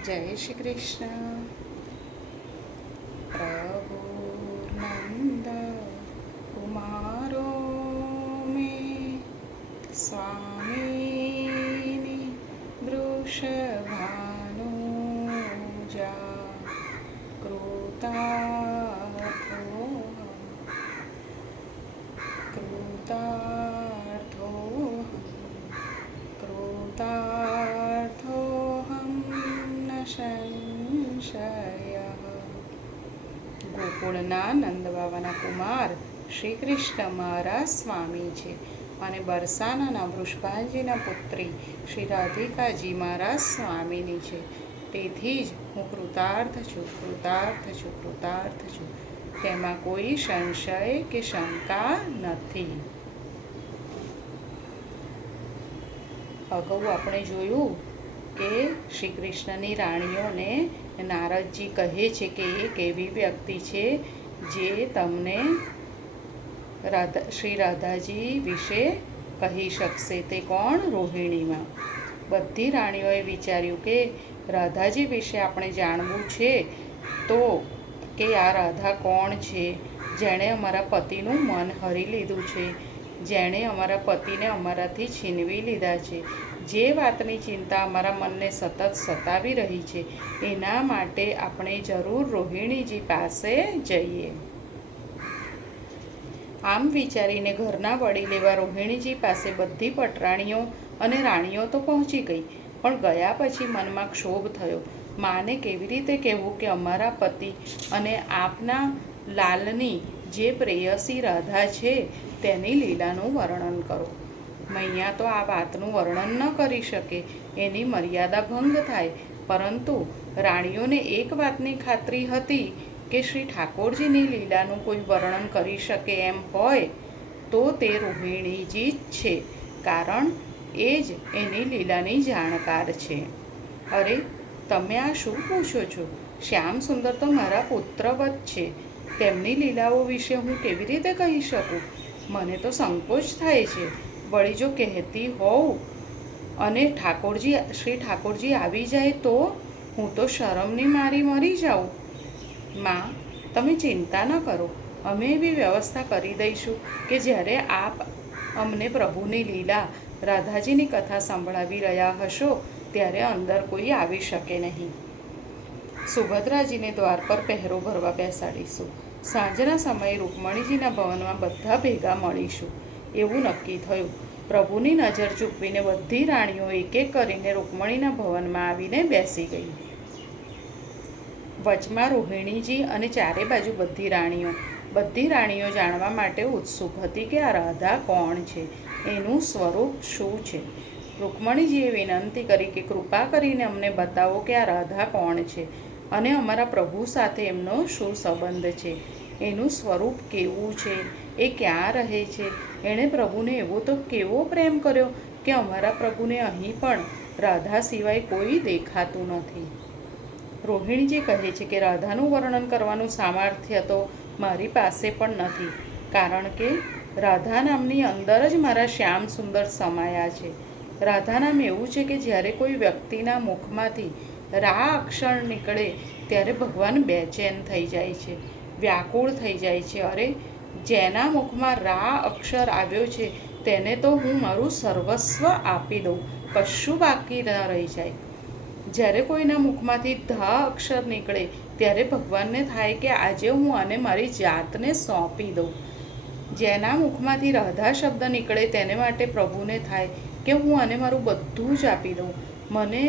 जय श्री कृष्ण। प्रभु नंद कुमारो में स्वामी वृषभानुजा कृतार्थो कृतार्थोऽहं न સંશયઃ। ગોકુળના નંદબાવાના કુમાર શ્રી કૃષ્ણ મારા સ્વામી છે અને બરસાનાના વૃષભાજીના પુત્રી શ્રી રાધિકાજી મારા સ્વામીની છે। તેથી જ હું કૃતાર્થ છું, કૃતાર્થ છું, કૃતાર્થ છું, તેમાં કોઈ સંશય કે શંકા નથી। અગાઉ આપણે જોયું કે શ્રી કૃષ્ણની રાણીઓને નારદજી કહે છે કે એક એવી વ્યક્તિ છે જે તમને શ્રી રાધાજી વિશે કહી શકશે। તે કોણ? રોહિણીમાં। બધી રાણીઓએ વિચાર્યું કે રાધાજી વિશે આપણે જાણવું છે તો કે આ રાધા કોણ છે, જેણે અમારા પતિનું મન હરી લીધું છે, જેણે અમારા પતિને અમારાથી છીનવી લીધા છે, જે વાતની ચિંતા અમારા મનને સતત સતાવી રહી છે, એના માટે આપણે જરૂર રોહિણીજી પાસે જઈએ। આમ વિચારીને ઘરના વડીલ એવા રોહિણીજી પાસે બધી પટરાણીઓ અને રાણીઓ તો પહોંચી ગઈ, પણ ગયા પછી મનમાં ક્ષોભ થયો। માને કેવી રીતે કહેવું કે અમારા પતિ અને આપના લાલની જે પ્રેયસી રાધા છે તેની લીલાનું વર્ણન કરો। મૈયા તો આ વાતનું વર્ણન ન કરી શકે, એની મર્યાદા ભંગ થાય, પરંતુ રાણીઓને એક વાતની ખાતરી હતી કે શ્રી ઠાકોરજીની લીલાનું કોઈ વર્ણન કરી શકે એમ હોય તો તે રોહિણીજી જ છે, કારણ એ જ એની લીલાની જાણકાર છે। અરે તમે આ શું પૂછો છો? શ્યામ સુંદર તો મારા પુત્રવત છે, તેમની લીલાઓ વિશે હું કેવી રીતે કહી શકું? મને તો સંકોચ થાય છે। વળી જો કહેતી હોઉં અને શ્રી ઠાકોરજી આવી જાય તો હું તો શરમની મારી મરી જાઉં। માં, તમે ચિંતા ન કરો, અમે એવી વ્યવસ્થા કરી દઈશું કે જ્યારે આપ અમને પ્રભુની લીલા રાધાજીની કથા સંભળાવી રહ્યા હશો ત્યારે અંદર કોઈ આવી શકે નહીં। સુભદ્રાજીને દ્વાર પર પહેરો ભરવા બેસાડીશું। સાંજના સમયે રૂકમણીજીના ભવનમાં બધા ભેગા મળીશું, એવું નક્કી થયું। પ્રભુની નજર ચૂકવીને બધી રાણીઓ એક એક કરીને રૂકમણીના ભવનમાં આવીને બેસી ગઈ। વચમાં રોહિણીજી અને ચારે બાજુ બધી રાણીઓ જાણવા માટે ઉત્સુક હતી કે આ રાધા કોણ છે, એનું સ્વરૂપ શું છે। રૂકમણીજીએ વિનંતી કરી કે કૃપા કરીને અમને બતાવો કે આ રાધા કોણ છે અને અમારા પ્રભુ સાથે એમનો શું સંબંધ છે, એનું સ્વરૂપ કેવું છે, એ ક્યાં રહે છે, એણે પ્રભુને એવો તો કેવો પ્રેમ કર્યો કે અમારા પ્રભુને અહીં પણ રાધા સિવાય કોઈ દેખાતું નથી। રોહિણીજી કહે છે કે રાધાનું વર્ણન કરવાનું સામર્થ્ય તો મારી પાસે પણ નથી, કારણ કે રાધા નામની અંદર જ મારા શ્યામ સુંદર સમાયા છે। રાધા નામ એવું છે કે જ્યારે કોઈ વ્યક્તિના મુખમાંથી રા અક્ષર નીકળે ત્યારે ભગવાન બેચેન થઈ જાય છે, વ્યાકુળ થઈ જાય છે। અરે જેના મુખમાં રા અક્ષર આવ્યો છે તેને તો હું મારું સર્વસ્વ આપી દઉં, કશું બાકી ન રહી જાય। જ્યારે કોઈના મુખમાંથી ધા અક્ષર નીકળે ત્યારે ભગવાનને થાય કે આજે હું આને મારી જાતને સોંપી દઉં। જેના મુખમાંથી રાધા શબ્દ નીકળે તેને માટે પ્રભુને થાય કે હું આને મારું બધું જ આપી દઉં, મને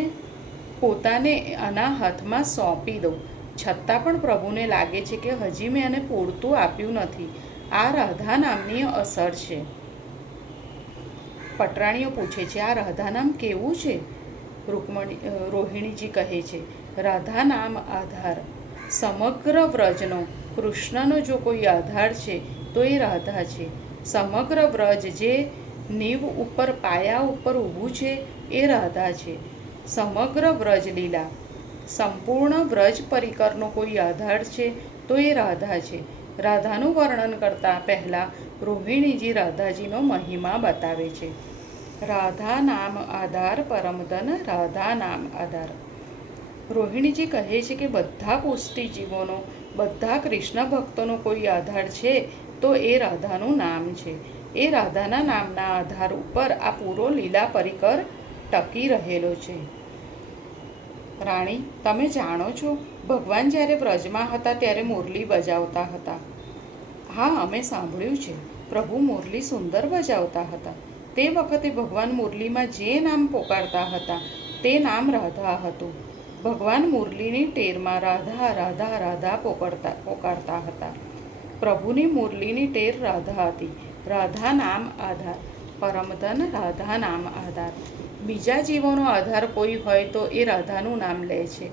પોતાને આના હાથમાં સોંપી દઉં, છતાં પણ પ્રભુને લાગે છે કે હજી મેં આને પૂરતું આપ્યું નથી। આ રાધા નામની અસર છે। પટરાણીઓ પૂછે છે, આ રાધા નામ કેવું છે? રોહિણીજી કહે છે, રાધા નામ આધાર, સમગ્ર વ્રજનો કૃષ્ણનો જો કોઈ આધાર છે તો એ રાધા છે। સમગ્ર વ્રજ જે નીવ ઉપર પાયા ઉપર ઊભું છે એ રાધા છે। સમગ્ર વ્રજ લીલા, સંપૂર્ણ વ્રજ પરિકરનો કોઈ આધાર છે તો એ રાધા છે। રાધાનું વર્ણન કરતાં પહેલાં રોહિણીજી રાધાજીનો મહિમા બતાવે છે। રાધા નામ આધાર પરમધન, રાધા નામ આધાર। રોહિણીજી કહે છે કે બધા પુષ્ટિજીવોનો, બધા કૃષ્ણ ભક્તોનો કોઈ આધાર છે તો એ રાધાનું નામ છે. એ રાધાના નામના આધાર ઉપર આ પૂરો લીલા પરિકર ટકી રહેલો છે. રાણી, તમે જાણો છો, ભગવાન જ્યારે વ્રજમાં હતા ત્યારે મુરલી બજાવતા હતા. હા, અમે સાંભળ્યું છે. પ્રભુ મુરલી સુંદર બજાવતા હતા. તે વખતે ભગવાન મુરલીમાં જે નામ પોકારતા હતા તે નામ રાધા હતું. ભગવાન મુરલીની ટેરમાં રાધા રાધા રાધા પોકારતા હતા. પ્રભુની મુરલીની ટેર રાધા હતી. રાધા નામ આધાર, પરમધન રાધા નામ આધાર. બીજા જીવોનો આધાર કોઈ હોય તો એ રાધાનું નામ લે છે.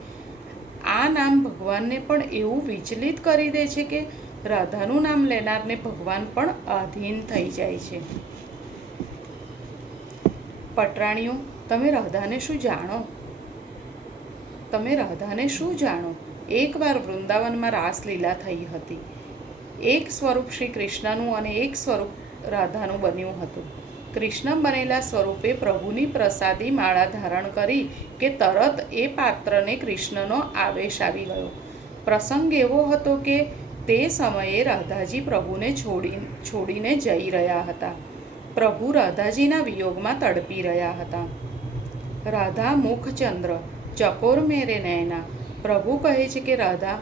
આ નામ ભગવાનને પણ એવું વિચલિત કરી દે છે કે રાધાનું નામ લેનારને ભગવાન પણ આધીન થઈ જાય છે. પટરાણીઓ, તમે રાધાને શું જાણો? તમે રાધાને શું જાણો? એકવાર વૃંદાવનમાં રાસલીલા થઈ હતી. એક સ્વરૂપ શ્રી કૃષ્ણનું અને એક સ્વરૂપ રાધાનું બન્યું હતું. કૃષ્ણ બનેલા સ્વરૂપે પ્રભુની પ્રસાદી માળા ધારણ કરી કે તરત એ પાત્રને કૃષ્ણનો આવેશ આવી ગયો. પ્રસંગ એવો હતો કે તે સમયે રાધાજી પ્રભુને છોડીને જઈ રહ્યા હતા. પ્રભુ રાધાજીના વિયોગમાં તડપી રહ્યા હતા. રાધા મુખચંદ્ર ચકોર મેરે નયના. પ્રભુ કહે છે કે રાધા,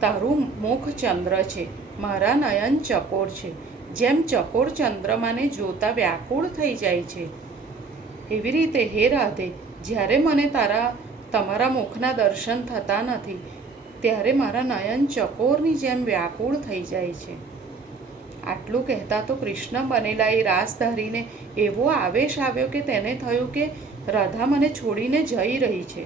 તારું મુખ ચંદ્ર છે, મારા નયન ચકોર છે. જેમ ચકોર ચંદ્રમાને જોતા વ્યાકુળ થઈ જાય છે, એવી રીતે હે રાધે, જ્યારે મને તમારા મુખના દર્શન થતા નથી ત્યારે મારા નયન ચકોરની જેમ વ્યાકુળ થઈ જાય છે. આટલું કહેતા તો કૃષ્ણ બનેલા એ રાસધારીને એવો આવેશ આવ્યો કે તેને થયું કે રાધા મને છોડીને જઈ રહી છે.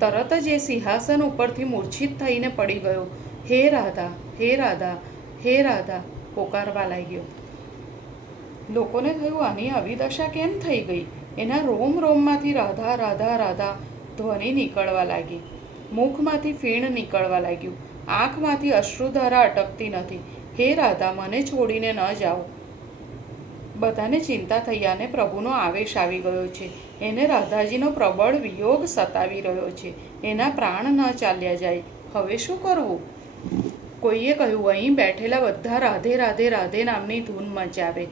તરત જ એ સિંહાસન ઉપરથી મૂર્છિત થઈને પડી ગયો. હે રાધા, હે રાધા, હે રાધા પોકારવા લાગ્યો. લોકોને થયું, આની આવી દશા કેમ થઈ ગઈ? એના રોમ રોમમાંથી રાધા રાધા રાધા ધ્વનિ નીકળવા લાગી. મુખમાંથી ફીણ નીકળવા લાગ્યું. આંખમાંથી અશ્રુધારા અટકતી નથી. હે રાધા, મને છોડીને ન જાઓ. બધાને ચિંતા થઈ અને પ્રભુનો આવેશ આવી ગયો છે. એને રાધાજીનો પ્રબળ વિયોગ સતાવી રહ્યો છે. એના પ્રાણ ન ચાલ્યા જાય. હવે શું કરવું? કોઈએ કહ્યું, અહીં બેઠેલા બધા રાધે રાધે રાધે નામની ધૂન મચાવે.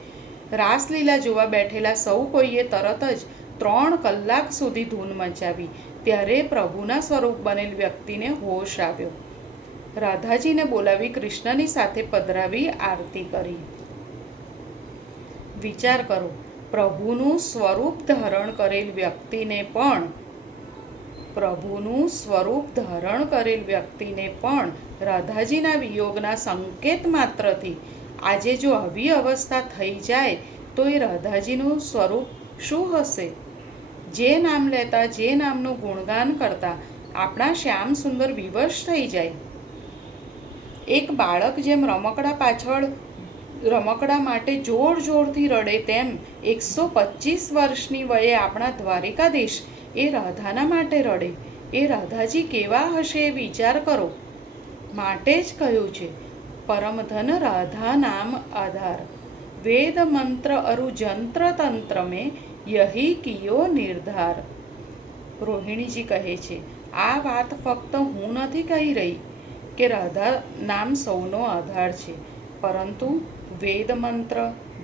રાસલીલા જોવા બેઠેલા સૌ કોઈએ તરત જ 3 કલાક સુધી ધૂન મચાવી. ત્યારે પ્રભુના સ્વરૂપ બનેલ વ્યક્તિને હોશ આવ્યો. રાધાજીને બોલાવી કૃષ્ણની સાથે પધરાવી આરતી કરી. વિચાર કરો, પ્રભુનું સ્વરૂપ ધારણ કરેલ વ્યક્તિને પણ રાધાજીના વિયોગના સંકેત માત્રથી આજે જો આવી અવસ્થા થઈ જાય તો એ રાધાજીનું સ્વરૂપ શું હશે? જે નામ લેતા, જે નામનું ગુણગાન કરતા આપણા શ્યામ સુંદર વિવશ થઈ જાય. એક બાળક જેમ રમકડા માટે જોર જોરથી રડે તેમ 125 વર્ષની વયે આપણા દ્વારિકાધીશ એ રાધાના માટે રડે. એ રાધાજી કેવા હશે એ વિચાર કરો. માટે જ કહ્યું છે, પરમધન રાધા નામ આધાર, વેદ મંત્ર અરુ જંત્ર તંત્ર મેં યહી કિયો નિર્ધાર. રોહિણીજી કહે છે, આ વાત ફક્ત હું નથી કહી રહી કે રાધા નામ સૌનો આધાર છે, પરંતુ વેદ મંત્ર,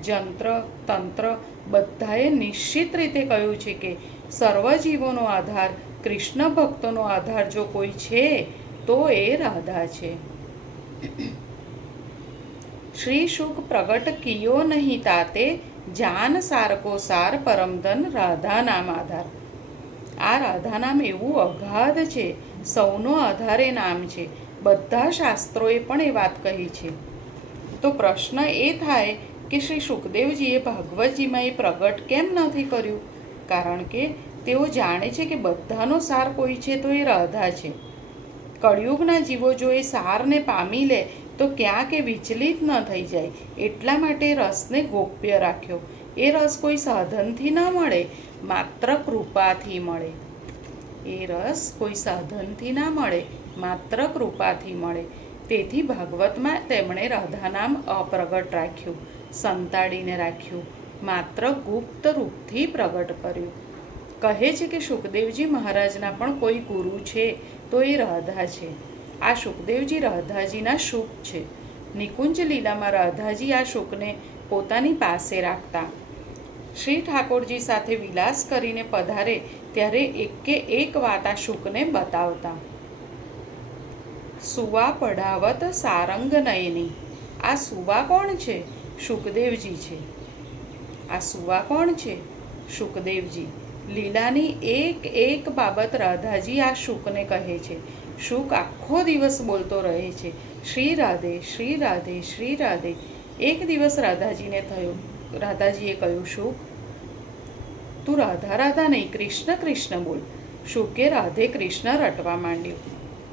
જંત્ર, તંત્ર બધાએ નિશ્ચિત રીતે કહ્યું છે કે સર્વજીવોનો આધાર, કૃષ્ણ ભક્તોનો આધાર જો કોઈ છે તો એ રાધા છે. શ્રી શુક પ્રગટ કિયો નહીં તાતે, જાન સાર કો સાર પરમધન રાધા નામ આધાર. આ રાધા નામ એવું અગાધ છે, સૌનો આધાર એ નામ છે. બધા શાસ્ત્રોએ પણ એ વાત કહી છે. તો પ્રશ્ન એ થાય કે શ્રી સુખદેવજીએ ભાગવતજીમાં એ પ્રગટ કેમ નથી કર્યું? કારણ કે તેઓ જાણે છે કે બધાનો સાર કોઈ છે તો એ રાધા છે. કળિયુગના જીવો જો એ સારને પામી લે તો ક્યાં કે વિચલિત ન થઈ જાય, એટલા માટે રસને ગોપ્ય રાખ્યો. એ રસ કોઈ સાધનથી ન મળે, માત્ર કૃપાથી મળે. એ રસ કોઈ સાધનથી ના મળે, માત્ર કૃપાથી મળે. તેથી ભાગવતમાં તેમણે રાધા નામ અપ્રગટ રાખ્યું, સંતાડીને રાખ્યું, માત્ર ગુપ્ત રૂપથી પ્રગટ કર્યું. કહે છે કે શુકદેવજી મહારાજના પણ કોઈ ગુરુ છે તો એ રાધા છે. આ શુકદેવજી રાધાજીના શુક છે. નિકુંજ લીલામાં રાધાજી આ શુકને પોતાની પાસે રાખતા. શ્રી ઠાકોરજી સાથે વિલાસ કરીને પધારે ત્યારે એકે એક વાત આ શુકને બતાવતા. સુવા પઢાવત સારંગ નયની. આ સુવા કોણ છે? શુકદેવજી છે. આ સુવા કોણ છે? શુકદેવજી. લીલાની એક એક બાબત રાધાજી આ શુકને કહે છે. શુક આખો દિવસ બોલતો રહે છે, શ્રી રાધે, શ્રી રાધે, શ્રી રાધે. એક દિવસ રાધાજીએ કહ્યું, શુક, તું રાધા રાધા નહીં, કૃષ્ણ કૃષ્ણ બોલ. શુકે રાધે કૃષ્ણ રટવા માંડ્યું.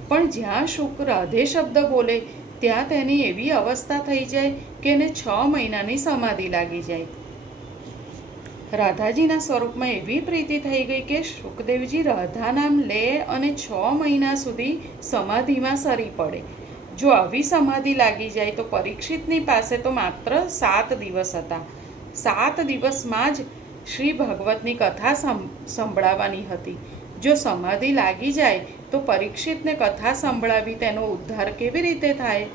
પણ જ્યાં શુક રાધે શબ્દ બોલે ત્યાં તેની એવી અવસ્થા થઈ જાય કે એને 6 મહિનાની સમાધિ લાગી જાય. રાધાજીના સ્વરૂપમાં એવી પ્રીતિ થઈ ગઈ કે શુકદેવજી રાધા નામ લે અને 6 મહિના સુધી સમાધિમાં સરી પડે. જો આવી સમાધિ લાગી જાય તો પરીક્ષિતની પાસે તો માત્ર 7 દિવસ હતા. 7 દિવસમાં જ શ્રી ભાગવતની કથા સંભળાવવાની હતી. જો સમાધિ લાગી જાય તો પરીક્ષિતને કથા સંભળાવી તેનો ઉદ્ધાર કેવી રીતે થાય?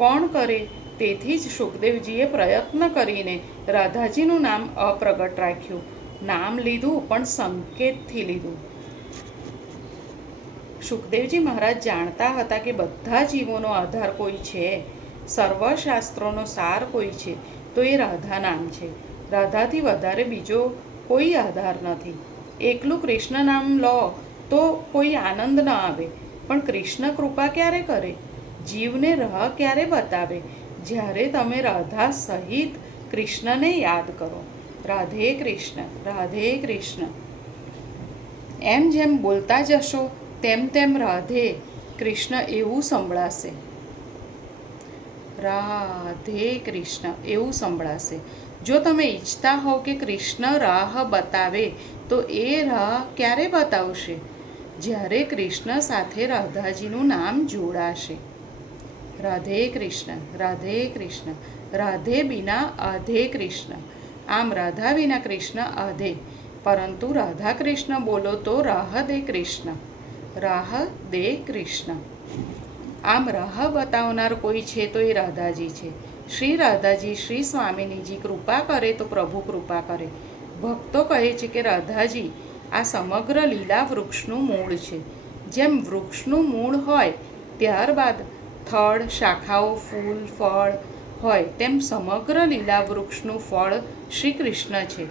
કોણ કરે? તેથી જ શુકદેવજીએ પ્રયત્ન કરીને રાધાજીનું નામ અપ્રગટ રાખ્યું. નામ લીધું પણ સંકેતથી લીધું. શુકદેવજી મહારાજ જાણતા હતા કે બધા જીવોનો આધાર કોઈ છે, સર્વશાસ્ત્રોનો સાર કોઈ છે તો એ રાધા નામ છે. રાધાથી વધારે બીજો કોઈ આધાર નથી. એકલું કૃષ્ણ નામ લો તો કોઈ આનંદ ન આવે, પણ કૃષ્ણ કૃપા ક્યારે કરે? જીવને રાહ ક્યારે બતાવે? જ્યારે તમે રાધા સહિત કૃષ્ણને યાદ કરો. રાધે કૃષ્ણ, રાધે કૃષ્ણ. એમ જેમ બોલતા જશો તેમ તેમ રાધે કૃષ્ણ એવું સંભળાશે. રાધે કૃષ્ણ એવું સંભળાશે. જો તમે ઈચ્છતા હોવ કે કૃષ્ણ રાહ બતાવે તો એ રાહ ક્યારે બતાવશે? જ્યારે કૃષ્ણ સાથે રાધાજીનું નામ જોડાશે. રાધે કૃષ્ણ, રાધે કૃષ્ણ. રાધે બિના આધે કૃષ્ણ. આમ રાધા વિના કૃષ્ણ આધે, પરંતુ રાધા કૃષ્ણ બોલો તો રાહ દે કૃષ્ણ. રાહ દે કૃષ્ણ. આમ રાહ બતાવનાર કોઈ છે તો એ રાધાજી છે. શ્રી રાધાજી, શ્રી સ્વામિનીજી કૃપા કરે તો પ્રભુ કૃપા કરે. ભક્તો કહે છે કે રાધાજી આ સમગ્ર લીલા વૃક્ષનું મૂળ છે. જેમ વૃક્ષનું મૂળ હોય ત્યારબાદ થડ, શાખાઓ, ફૂલ, ફળ હોય, તેમ સમગ્ર લીલા વૃક્ષનું ફળ શ્રી કૃષ્ણ છે,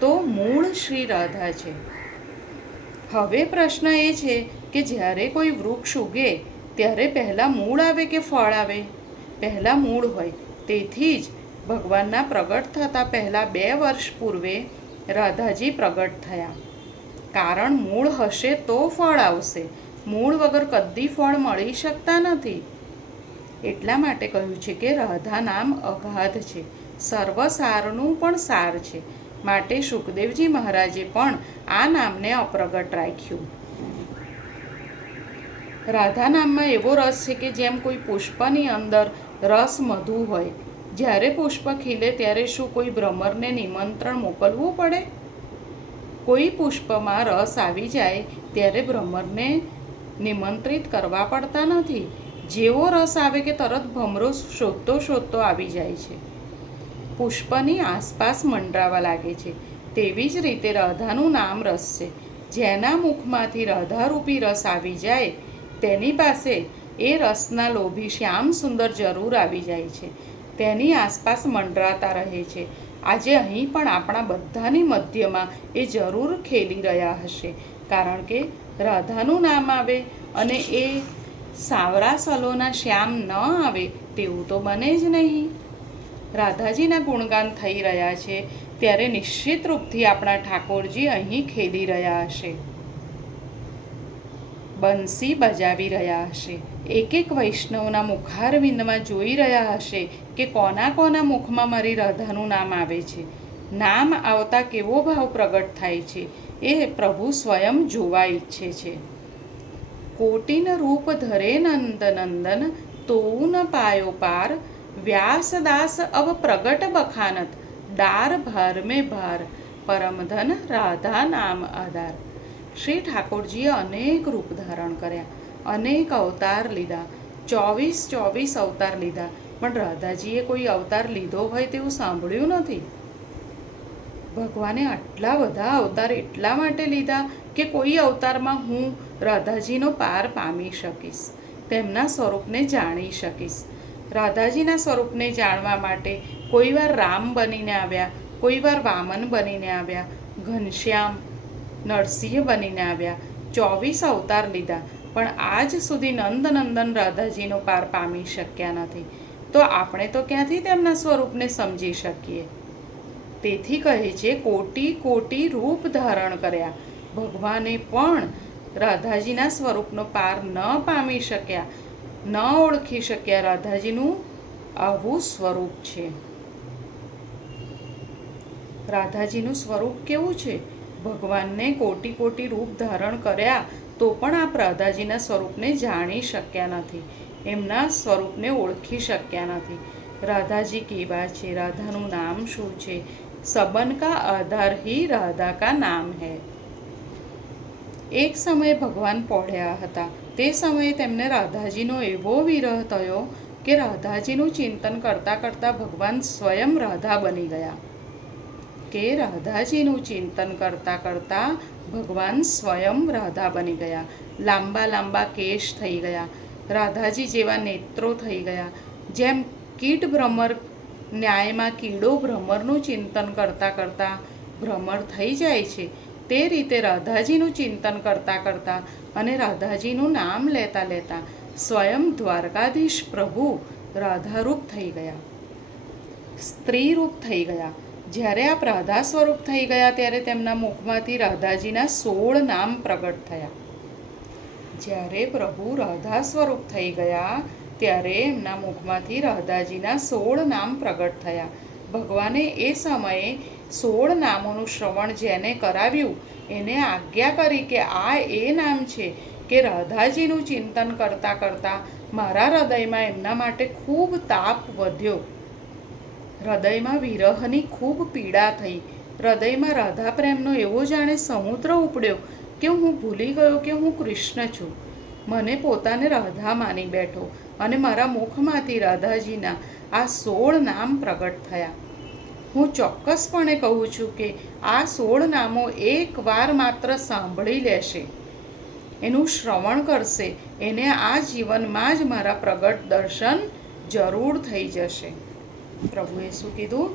તો મૂળ શ્રી રાધા છે. હવે પ્રશ્ન એ છે કે જ્યારે કોઈ વૃક્ષ ઉગે ત્યારે પહેલાં મૂળ આવે કે ફળ આવે? પહેલાં મૂળ હોય. તેથી જ ભગવાનના પ્રગટ થતાં પહેલાં 2 વર્ષ પૂર્વે રાધાજી પ્રગટ થયા. કારણ મૂળ હશે તો ફળ આવશે. મૂળ વગર કદી ફળ મળી શકતા નથી. એટલા માટે કહ્યું છે કે રાધા નામ અગાધ છે, સર્વસારનું પણ સાર છે. માટે શુકદેવજી મહારાજે પણ આ નામને અપ્રગટ રાખ્યું. રાધા નામમાં એવો રસ છે કે જેમ કોઈ પુષ્પની અંદર રસ મધુ હોય. જ્યારે પુષ્પ ખીલે ત્યારે શું કોઈ ભ્રમરને નિમંત્રણ મોકલવું પડે? કોઈ પુષ્પમાં રસ આવી જાય ત્યારે ભ્રમરને નિમંત્રિત કરવા પડતા નથી. જેવો રસ આવે કે તરત ભમરો શોધતો શોધતો આવી જાય છે, પુષ્પની આસપાસ મંડરાવા લાગે છે. તેવી જ રીતે રાધાનું નામ રસ છે. જેના મુખમાંથી રાધારૂપી રસ આવી જાય તેની પાસે એ રસના લોભી શ્યામ સુંદર જરૂર આવી જાય છે. તેની આસપાસ મંડરાતા રહે છે. આજે અહીં પણ આપણા બધાની મધ્યમાં એ જરૂર ખેલી રહ્યા હશે. કારણ કે રાધાનું નામ આવે અને એ સાવરા સલોના શ્યામ ન આવે તેવું તો બને જ નહીં. રાધાજીના ગુણગાન થઈ રહ્યા છે ત્યારે નિશ્ચિત રૂપથી આપણા ઠાકોરજી અહીં ખેલી રહ્યા હશે, બંસી બજાવી રહ્યા હશે. એક એક વૈષ્ણવના મુખારવિંદમાં જોઈ રહ્યા હશે કે કોના કોના મુખમાં મારી રાધાનું નામ આવે છે. નામ આવતા કેવો ભાવ પ્રગટ થાય છે એ પ્રભુ સ્વયં જોવા ઈચ્છે છે. કોટિન રૂપ ધરે નંદ નંદન, તોઉ ન પાયો પાર, વ્યાસદાસ અવ પ્રગટ બખાનત, ડાર ભાર મેં ભાર, પરમધન રાધા નામ આધાર. શ્રી ઠાકોરજીએ અનેક રૂપ ધારણ કર્યા, અનેક અવતાર લીધા, 24 અવતાર લીધા, પણ રાધાજીએ કોઈ અવતાર લીધો હોય તેવું સાંભળ્યું નથી. ભગવાને આટલા બધા અવતાર એટલા માટે લીધા કે કોઈ અવતારમાં હું રાધાજીનો પાર પામી શકીશ, તેમના સ્વરૂપને જાણી શકીશ. રાધાજીના સ્વરૂપને જાણવા માટે કોઈવાર રામ બનીને આવ્યા, કોઈવાર વામન બનીને આવ્યા, ઘનશ્યામ નરસિંહ બનીને આવ્યા, 24 અવતાર લીધા, પણ આજ સુધી નંદનંદન રાધાજીનો પાર પામી શક્યા નથી. તો આપણે તો ક્યાંથી તેમના સ્વરૂપને સમજી શકીએ? તેથી કહે છે, કોટી કોટી રૂપ ધારણ કર્યા. ભગવાને પણ રાધાજીના સ્વરૂપનો પાર ન પામી શક્યા, ન ઓળખી શક્યા. રાધાજીનું આવું સ્વરૂપ છે. રાધાજીનું સ્વરૂપ કેવું છે? ભગવાનને કોટી કોટી રૂપ ધારણ કર્યા તો પણ આપ રાધાજીના સ્વરૂપને જાણી શક્યા નથી, એમના સ્વરૂપને ઓળખી શક્યા નથી. રાધાજી કેવા છે, રાધાનું નામ શું છે? सबन का आधार ही राधा का नाम है. એક સમયે ભગવાન પહોળ્યા હતા. તે સમયે તેમને રાધાજીનો એવો વિરહ થયો કે રાધાજીનું ચિંતન કરતાં કરતાં ભગવાન સ્વયં રાધા બની ગયા. રાધાજીનું ચિંતન કરતાં કરતાં ભગવાન સ્વયં રાધા બની ગયા. લાંબા લાંબા કેશ થઈ ગયા, રાધાજી જેવા નેત્રો થઈ ગયા. જેમ કીટ ભ્રમર ન્યાયમાં કીડો ભ્રમરનું ચિંતન કરતાં કરતાં ભ્રમર થઈ જાય છે, તે રીતે રાધાજીનું ચિંતન કરતાં કરતાં અને રાધાજીનું નામ લેતા લેતા સ્વયં દ્વારકાધીશ પ્રભુ રાધારૂપ થઈ ગયા, સ્ત્રી રૂપ થઈ ગયા. જ્યારે આપ રાધા સ્વરૂપ થઈ ગયા ત્યારે તેમના મુખમાંથી રાધાજીના 16 નામ પ્રગટ થયા. જ્યારે પ્રભુ રાધા સ્વરૂપ થઈ ગયા ત્યારે એમના મુખમાંથી રાધાજીના 16 નામ પ્રગટ થયા. ભગવાને એ સમયે 16 નામોનું શ્રવણ જેને કરાવ્યું એને આજ્ઞા કરી કે આ એ નામ છે કે રાધાજીનું ચિંતન કરતાં કરતાં મારા હૃદયમાં એમના માટે ખૂબ તાપ વધ્યો. હૃદયમાં વિરહની ખૂબ પીડા થઈ. હૃદયમાં રાધા પ્રેમનો એવો જાણે સમુદ્ર ઉપડ્યો કે હું ભૂલી ગયો કે હું કૃષ્ણ છું. મને પોતાને રાધા માની બેઠો અને મારા મુખમાંથી રાધાજીના આ 16 નામ પ્રગટ થયા. હું ચોક્કસપણે કહું છું કે આ 16 નામો એકવાર માત્ર સાંભળી લેશે, એનું શ્રવણ કરશે, એને આ જીવનમાં જ મારા પ્રગટ દર્શન જરૂર થઈ જશે. પ્રભુએ શું કીધું?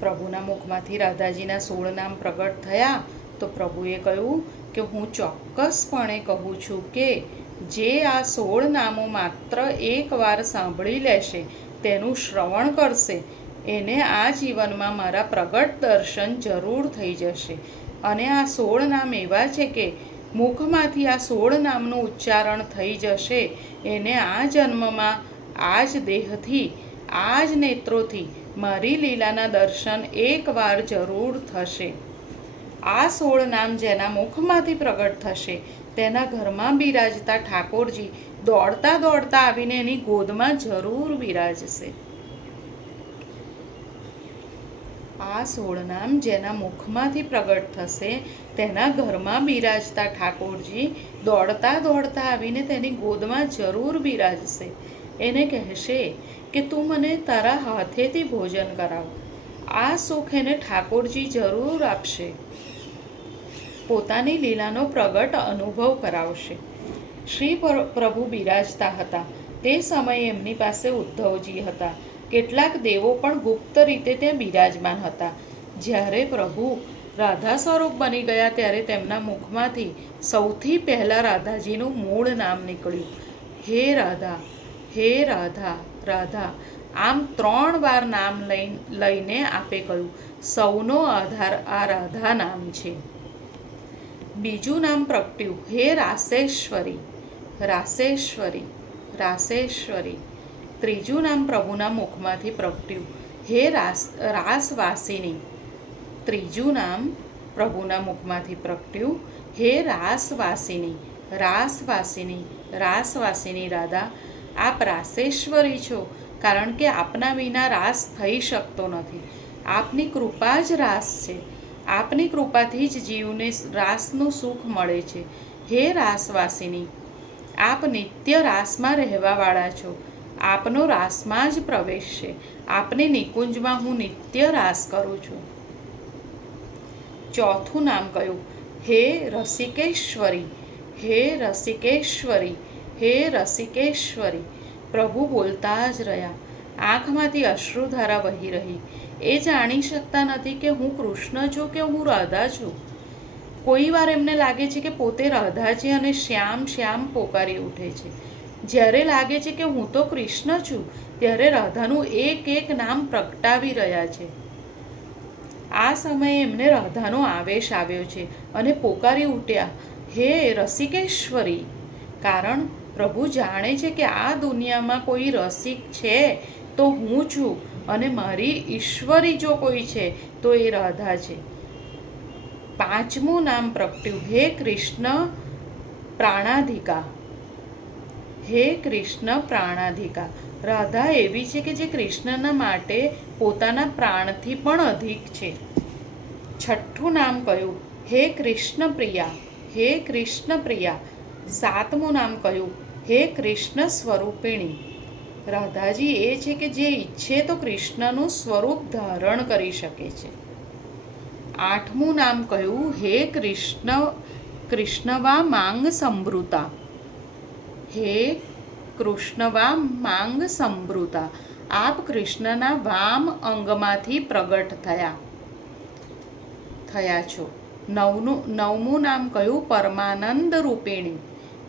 પ્રભુના મુખમાંથી રાધાજીના 16 નામ પ્રગટ થયા તો પ્રભુએ કહ્યું કે હું ચોક્કસપણે કહું છું કે જે આ 16 નામો માત્ર એકવાર સાંભળી લેશે, તેનું શ્રવણ કરશે, એને આ જીવનમાં મારા પ્રગટ દર્શન જરૂર થઈ જશે. અને આ 16 નામ એવા છે કે મુખમાંથી આ 16 નામનું ઉચ્ચારણ થઈ જશે, એને આ જન્મમાં આ જ દેહથી, આ જ નેત્રોથી મારી લીલાના દર્શન એકવાર જરૂર થશે. આ 16 નામ જેના મુખમાંથી પ્રગટ થશે તેના ઘરમાં બિરાજતા ઠાકોરજી દોડતા દોડતા આવીને એની ગોદમાં જરૂર બિરાજશે. આ 16 નામ જેના મુખમાંથી પ્રગટ થશે તેના ઘરમાં બિરાજતા ઠાકોરજી દોડતા દોડતા આવીને તેની ગોદમાં જરૂર બિરાજશે. એને કહેશે કે તું મને તારા હાથેથી ભોજન કરાવ. આ સુખ એને ઠાકોરજી જરૂર આપશે, પોતાની લીલાનો પ્રગટ અનુભવ કરાવશે. શ્રી પ્રભુ બિરાજતા હતા તે સમયે એમની પાસે ઉદ્ધવજી હતા. કેટલાક દેવો પણ ગુપ્ત રીતે ત્યાં બિરાજમાન હતા. જ્યારે પ્રભુ રાધા સ્વરૂપ બની ગયા ત્યારે તેમના મુખમાંથી સૌથી પહેલાં રાધાજીનું મૂળ નામ નીકળ્યું, હે રાધા, હે રાધા, રાધા. આમ 3 વાર નામ લઈને આપે કહ્યું, સૌનો આધાર આ રાધા નામ છે. બીજું નામ પ્રગટ્યું, હે રાસેશ્વરી, રાસેશ્વરી, રાસેશ્વરી. ત્રીજું નામ પ્રભુના મુખમાંથી પ્રગટ્યું, હે રાસવાસિની. ત્રીજું નામ પ્રભુના મુખમાંથી પ્રગટ્યું, હે રાસવાસિની, રાસવાસિની, રાસવાસિની. રાધા, આપ રાસેશ્વરી છો, કારણ કે આપના વિના રાસ થઈ શકતો નથી. આપની કૃપા જ રાસ છે. આપની કૃપાથી જ જીવને રાસનું સુખ મળે છે. હે રાસવાસિની, આપ નિત્ય રાસમાં રહેવાવાળા છો. આપનો રાસમાં જ પ્રવેશ છે. આપની નિકુંજમાં હું નિત્ય રાસ કરું છું. ચોથું નામ કયું? હે રસિકેશ્વરી, હે રસિકેશ્વરી, હે રસિકેશ્વરી. પ્રભુ બોલતા જ રહ્યા. આંખમાંથી અશ્રુધારા વહી રહી. એ જાણી શકતા નથી કે હું કૃષ્ણ છું કે હું રાધા છું. કોઈ વાર એમને લાગે છે કે પોતે રાધા છે અને શ્યામ શ્યામ પોકારી ઉઠે છે. જ્યારે લાગે છે કે હું તો કૃષ્ણ છું, ત્યારે રાધાનું એક એક નામ પ્રગટાવી રહ્યા છે. આ સમયે એમને રાધાનો આવેશ આવ્યો છે અને પોકારી ઉઠ્યા, હે રસિકેશ્વરી. કારણ પ્રભુ જાણે છે કે આ દુનિયામાં કોઈ રસિક છે તો હું છું, અને મારી ઈશ્વરી જો કોઈ છે તો એ રાધા છે. પાંચમું નામ પ્રગટ્યું, હે કૃષ્ણ પ્રાણાધિકા, હે કૃષ્ણ પ્રાણાધિકા. રાધા એવી છે કે જે કૃષ્ણના માટે પોતાના પ્રાણથી પણ અધિક છે. છઠ્ઠું નામ કયું? હે કૃષ્ણ પ્રિયા, હે કૃષ્ણ પ્રિયા. સાતમું નામ કયું? હે કૃષ્ણ સ્વરૂપિણી. રાધાજી એ છે કે જે ઈચ્છે તો કૃષ્ણનું સ્વરૂપ ધારણ કરી શકે છે. આઠમું નામ કયું? હે કૃષ્ણવા માંગ સંભૃતા, હે કૃષ્ણવા માંગ સંભૃતા. આપ કૃષ્ણના વામ અંગમાંથી પ્રગટ થયા છો. નવમું નામ કયું? પરમાનંદ રૂપિણી,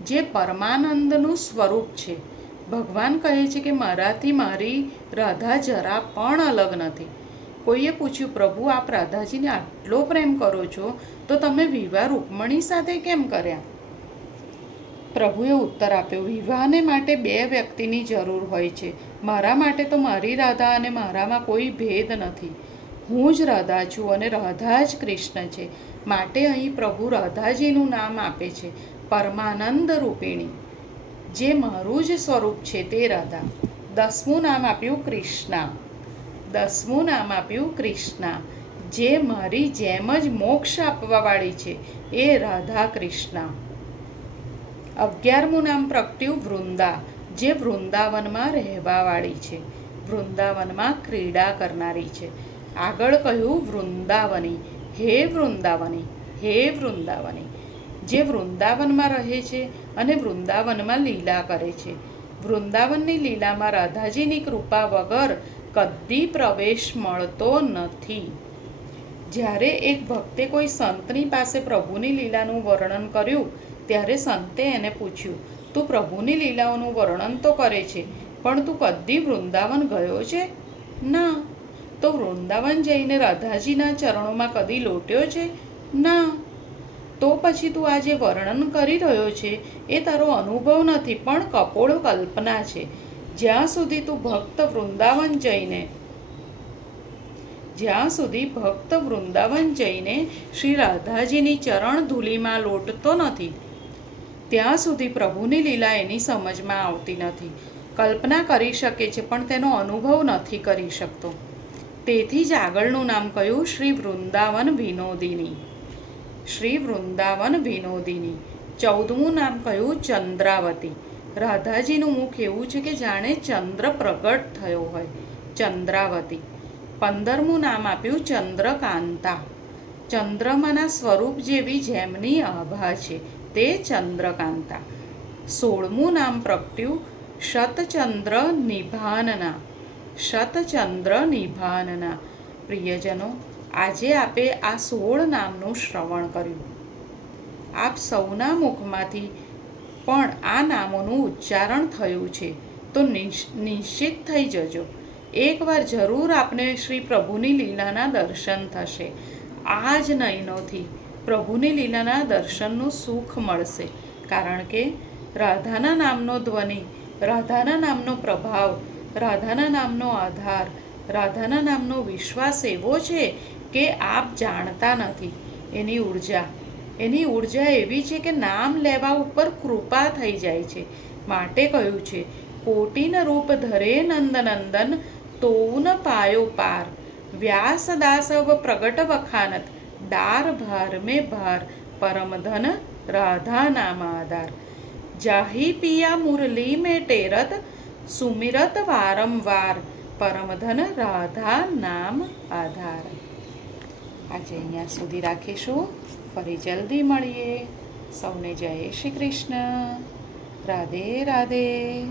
જે પરમાનંદનું સ્વરૂપ છે. ભગવાન કહે છે કે મારાથી મારી રાધા જરા પણ અલગ નથી. કોઈએ પૂછ્યું, પ્રભુ આપ રાધાજીને આટલો પ્રેમ કરો છો તો તમે વિવાહ રૂકમણી સાથે કેમ કર્યા? પ્રભુએ ઉત્તર આપ્યો, વિવાહને માટે બે વ્યક્તિની જરૂર હોય છે. મારા માટે તો મારી રાધા અને મારામાં કોઈ ભેદ નથી. હું જ રાધા છું અને રાધા જ કૃષ્ણ છે. માટે અહીં પ્રભુ રાધાજીનું નામ આપે છે, પરમાનંદ રૂપિણી. જે મારું જ સ્વરૂપ છે તે રાધા. દસમું નામ આપ્યું કૃષ્ણા, દસમું નામ આપ્યું કૃષ્ણા. જે મારી જેમ જ મોક્ષ આપવાવાળી છે એ રાધા કૃષ્ણા. 11મું નામ પ્રગટ્યું વૃંદા, જે વૃંદાવનમાં રહેવાવાળી છે, વૃંદાવનમાં ક્રીડા કરનારી છે. આગળ કહ્યું વૃંદાવની, હે વૃંદાવની, હે વૃંદાવની. જે વૃંદાવનમાં રહે છે અને વૃંદાવનમાં લીલા કરે છે. વૃંદાવનની લીલામાં રાધાજીની કૃપા વગર કદી પ્રવેશ મળતો નથી. જ્યારે એક ભક્તે કોઈ સંતની પાસે પ્રભુની લીલાનું વર્ણન કર્યું ત્યારે સંતે એને પૂછ્યું, તું પ્રભુની લીલાઓનું વર્ણન તો કરે છે, પણ તું કદી વૃંદાવન ગયો છે? ના. તો વૃંદાવન જઈને રાધાજીના ચરણોમાં કદી લોટ્યો છે? ના. તો પછી તું આ જે વર્ણન કરી રહ્યો છે એ તારો અનુભવ નથી, પણ કપોળ કલ્પના છે. જ્યાં સુધી ભક્ત વૃંદાવન જઈને શ્રી રાધાજીની ચરણ ધૂલીમાં લોટતો નથી, ત્યાં સુધી પ્રભુની લીલા એની સમજમાં આવતી નથી. કલ્પના કરી શકે છે પણ તેનો અનુભવ નથી કરી શકતો. તેથી જ આગળનું નામ કયું? શ્રી વૃંદાવન વિનોદિની, શ્રી વૃંદાવન વિનોદિની. 14મું નામ કયું? ચંદ્રાવતી. રાધાજીનું મુખ એવું છે કે જાણે ચંદ્ર પ્રગટ થયો હોય, ચંદ્રાવતી. 15મું નામ આપ્યું ચંદ્રકાંતા. ચંદ્રમાના સ્વરૂપ જેવી જેમની આભા છે તે ચંદ્રકાંતા. 16મું નામ પ્રગટ્યું શતચંદ્ર નિભાનના, શતચંદ્ર નિભાનના. પ્રિયજનો, આજે આપે આ 16 નામનું શ્રવણ કર્યું. આપ સૌના મુખમાંથી પણ આ નામોનું ઉચ્ચારણ થયું છે તો નિશ્ચિત થઈ જજો. એકવાર જરૂર આપને શ્રી પ્રભુની લીલાના દર્શન થશે. આ જ નયનોથી પ્રભુની લીલાના દર્શનનું સુખ મળશે. કારણ કે રાધાના નામનો ધ્વનિ, રાધાના નામનો પ્રભાવ, રાધાના નામનો આધાર, રાધાના નામનો વિશ્વાસ એવો છે કે આપ જાણતા નથી. એની ઉર્જા એવી છે કે નામ લેવા ઉપર કૃપા થઈ જાય છે. માટે કહ્યું છે, કોટિન રૂપ ધરે નંદનંદન તોઉન પાયો પાર. व्यास दास अब प्रगट बखानत, डार भार में भार, परम धन राधा नाम आधार। जाही पिया मुरली में टेरत, सुमिरत वारंवार, પરમ ધન રાધા નામ આધાર। આજે અહીંયા સુધી રાખીશું, ફરી જલ્દી મળીએ। સૌને જય શ્રી કૃષ્ણ, રાધે રાધે।